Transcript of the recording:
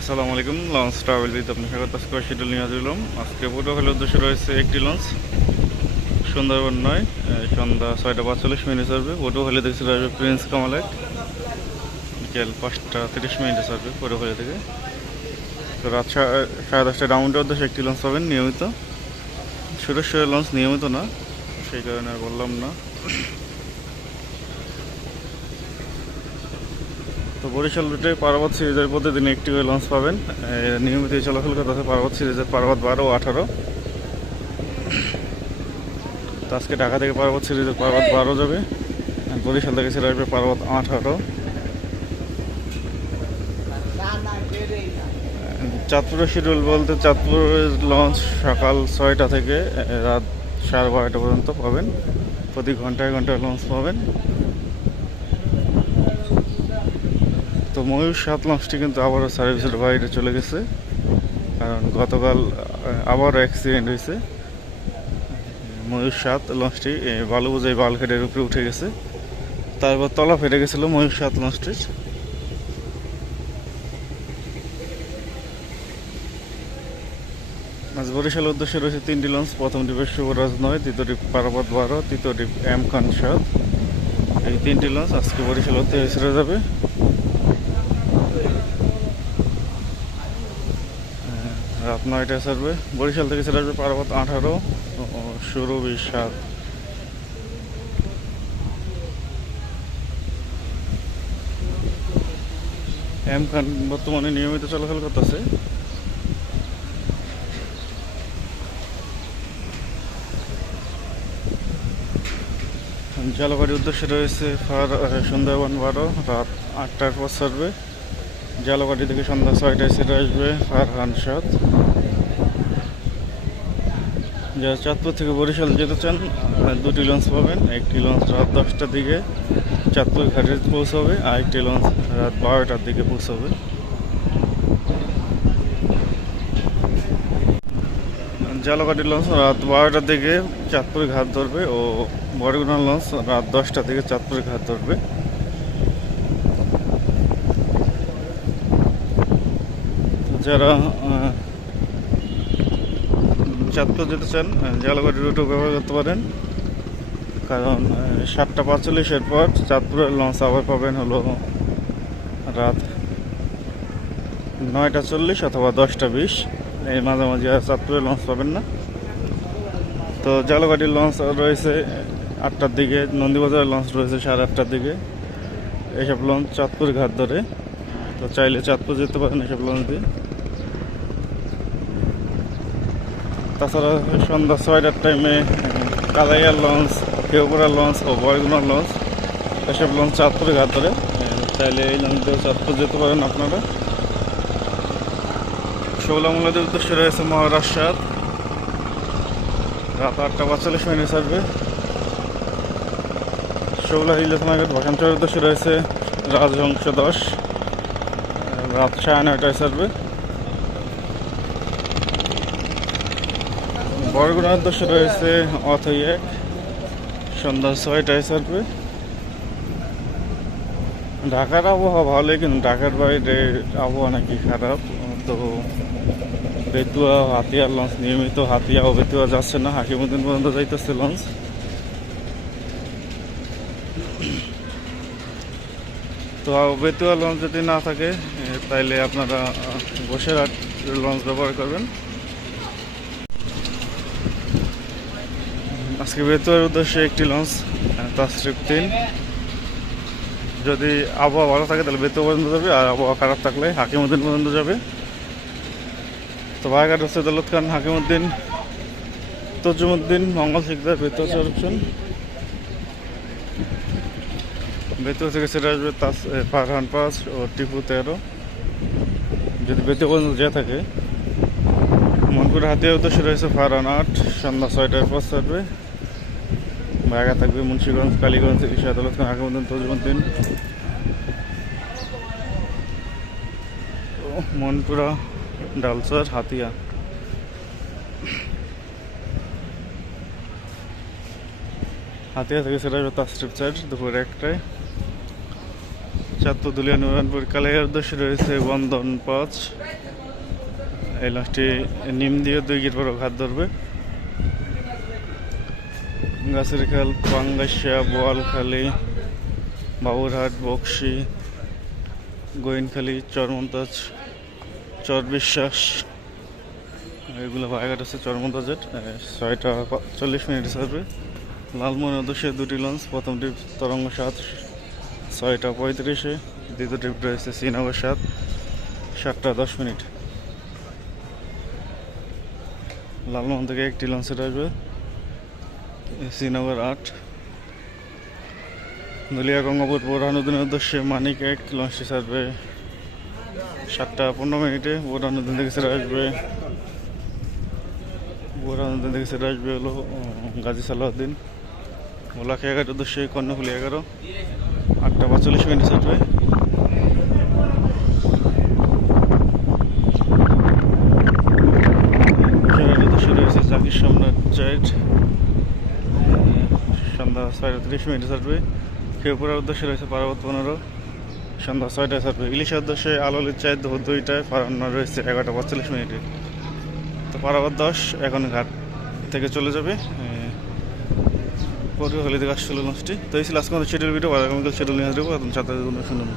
আসসালামু আলাইকুম। Launch travel with আপনার স্বাগত। আজকে শিডিউল নিয়ে দিলাম। আজকে প্রোটোকলের উদ্দেশ্যে রয়েছে একটি লঞ্চ সুন্দরবন নয়, সন্ধ্যা 6:45 ছাড়বে। পটুয়াখালী থেকে চলে আসবে প্রিন্স কামালেট, বিকেল 5:30 ছাড়বে পটুয়াখালী থেকে। তো রাত 10:30 রাউন্ডের উদ্দেশ্যে একটি লঞ্চ পাবেন নিয়মিত। সুরেশ্বরের লঞ্চ নিয়মিত না, সেই কারণে আর বললাম না। তো বরিশাল রুটে পার্বত সিরিজের প্রতিদিন একটি করে লঞ্চ পাবেন। নিয়মিত চলাচল করতে পার্বত সিরিজের পার্বত 12 ও 18। তো আজকে ঢাকা থেকে পার্বত সিরিজের পার্বত 12 যাবে, বরিশাল থেকে ছেড়ে আসবে পার্বত 18। চাঁদপুরের শিডিউল বলতে চাঁদপুরের লঞ্চ সকাল 6টা থেকে রাত 12:30 পর্যন্ত পাবেন। প্রতি ঘন্টায় ঘন্টায় লঞ্চ পাবেন। তো ময়ূর 7 লঞ্চটি কিন্তু আবারও সার্ভিসের বাইরে চলে গেছে, কারণ গতকাল আবারও অ্যাক্সিডেন্ট হয়েছে। ময়ূর 7 লঞ্চটি বালু বোঝাই বালঘাটের উপরে উঠে গেছে, তারপর তলা ফেটে গেছিলো ময়ূর 7 লঞ্চটির। আজ বরিশালের উদ্দেশ্যে রয়েছে 3টি লঞ্চ। প্রথমটি শুভরাজ 9, দ্বিতীয়টি পারাবত 12, তৃতীয়টি এম খান 7। এই 3টি লঞ্চ আজকে বরিশাল হতে ছেড়ে যাবে। রাত 9টায় ছাড়বে। বরিশাল থেকে ছেড়ে আসবে পারাবত 18 ও সুরভি 7। এম খান বর্তমানে নিয়মিত চলাচল করতেছে। জালকাঠির উদ্দেশ্যে রয়েছে সুন্দরবন 12, রাত 8টার পর ছাড়বে। জালকাঠি থেকে সন্ধ্যা 6টায় ছেড়ে আসবে ফারহান 7। যারা চাঁদপুর থেকে বরিশাল যেতে চান, 2টি লঞ্চ পাবেন। একটি লঞ্চ রাত 10টার দিকে চাঁদপুর ঘাটে পৌঁছাবে, আর একটি লঞ্চ রাত 12টার দিকে পৌঁছাবে। জালকাঠির লঞ্চ রাত 12টার দিকে চাঁদপুর ঘাট ধরবে ও বরগুনা লঞ্চ রাত 10টা থেকে চাঁদপুর ঘাট ধরবে। যারা চাঁদপুর যেতে চান, জালকাঠি রুটও ব্যবহার করতে পারেন, কারণ 7:45 পর চাঁদপুরের লঞ্চ আবার পাবেন হলো রাত 9:40 অথবা 10:20। এই মাঝামাঝি আর চাঁদপুরের লঞ্চ পাবেন না। তো জালকাঠির লঞ্চ রয়েছে 8টার দিকে, নন্দীবাজারের লঞ্চ রয়েছে 8:30টার দিকে। এইসব লঞ্চ চাঁদপুর ঘাট ধরে, তো চাইলে চাঁদপুর যেতে পারেন এসব লঞ্চ দিয়ে। তাছাড়া সন্ধ্যা 6টার টাইমে কালাইয়ার লঞ্চ, কেউপুরার লঞ্চ ও বরগুনার লঞ্চ, এসব লঞ্চ চাঁদপুরে ঘাট ধরে। চাইলে এই লঞ্চ দিয়ে চাঁদপুর যেতে পারেন আপনারা। শৌলামুলাদের উদ্দেশ্যে রয়েছে মহারাষ্ট্র 7, রাত 8:45 ছাড়বে। শৌলা হিলেসনাঘাট ভাসানচরের উদ্দেশ্যে রয়েছে রাজহংস 10, রাত 9:30 ছাড়বে। বরগুনার উদ্দেশ্যে রয়েছে অথই 1, সন্ধ্যা 6টায় ছাড়বে। ঢাকার আবহাওয়া ভালোই, কিন্তু ঢাকার বাইরে আবহাওয়া নাকি খারাপ। তো বেতুয়া হাতিয়ার লঞ্চ নিয়মিত হাতিয়া ও বেতুয়া যাচ্ছে না, হাকিমুদ্দিন পর্যন্ত যাইতেছে লঞ্চ। তো বেতুয়া লঞ্চ যদি না থাকে, তাইলে আপনারা বসিরহাট লঞ্চ ব্যবহার করবেন। আজকে বেতুয়ার উদ্দেশ্যে একটি লঞ্চ তাসরিফ 3। যদি আবহাওয়া ভালো থাকে তাহলে বেতুয়া পর্যন্ত যাবে, আর আবহাওয়া খারাপ থাকলে হাকিমুদ্দিন পর্যন্ত যাবে। তো ভাইঘাট হচ্ছে দৌলত খান, হাকিমুদ্দিন, তজুমুদ্দিন, মঙ্গল শিকদার, বেতুয়া চরপশন। বেতুয়া থেকে ছেড়ে আসবে ফারহান 5 ও টিপু 13, যদি বেতুয়া পর্যন্ত যেয়ে থাকে। মনপুর হাতিয়ার উদ্দেশ্যে রয়েছে ফারহান 8, সন্ধ্যা 6টার পর ছাড়বে। ভাইঘাট থাকবে মুন্সিগঞ্জ, কালীগঞ্জ, ইশা, দৌলত খান, হাকিমুদ্দিন, তজুমুদ্দিন, মনপুরা, ডালচর, হাতিয়া। হাতিয়া থেকে ছেড়ে আসবে তাসরিফ 4 দুপুর 1টায়। চাঁদপুর দুলিয়া নুরানপুর কালাইয়ের উদ্দেশ্যে রয়েছে বন্ধন 5। এই লঞ্চটি নিম দিয়ে 2 গিট বড় ঘাট ধরবে। গাছের খাল, পাঙ্গাসিয়া, বোয়ালখালী, বাবুরহাট, বকশি, গোয়েনখালী, চরমন্তাজ, চরবিশ্বাস, এগুলো ভাইঘাট আছে চরমন্তাজের। 6টা 40 মিনিট ছাড়বে। লালমোহন উদ্দেশ্যে 2টি লঞ্চ, প্রথমটি তরঙ্গ 7 6টা 35-এ, দ্বিতীয় ট্রিপ রয়েছে শ্রীনগর 7 7টা 10 মিনিট। লালমোহন থেকে একটি লঞ্চে আসবে শ্রীনগর 8। দুলিয়া গঙ্গাপুর বোরহানুদ্দিনের উদ্দেশ্যে মানিক 1 লঞ্চটি ছাড়বে 7টা 15 মিনিটে। বোরহানুদ্দিন থেকে ছেড়ে আসবে হলো গাজী সালাউদ্দিন। মোলাখি 11 উদ্দেশ্যে কর্ণফুলি 11 8টা 45 মিনিট ছাড়বে। উদ্দেশ্যে রয়েছে জাকির সম্রাট 4 সন্ধ্যা 6টা 30 মিনিট ছাড়বে। খেপুরার উদ্দেশ্যে রয়েছে পারাবত 15 সন্ধ্যা 6টায় ছাড়বে। ইলিশের উদ্দেশ্যে আলোলির 4 দুপুর 2টায়, ফারান্না রয়েছে 11টা 45 মিনিটে। তো পারাবত 10 এখন ঘাট থেকে চলে যাবে পরে হলে থেকে আসছিল লঞ্চটি। তো এই ছিল আজকে আমাদের শিডিউল ভিডিও। আগামীকাল শিডিউল নিয়ে আসবো, এখন 7 শুনুন।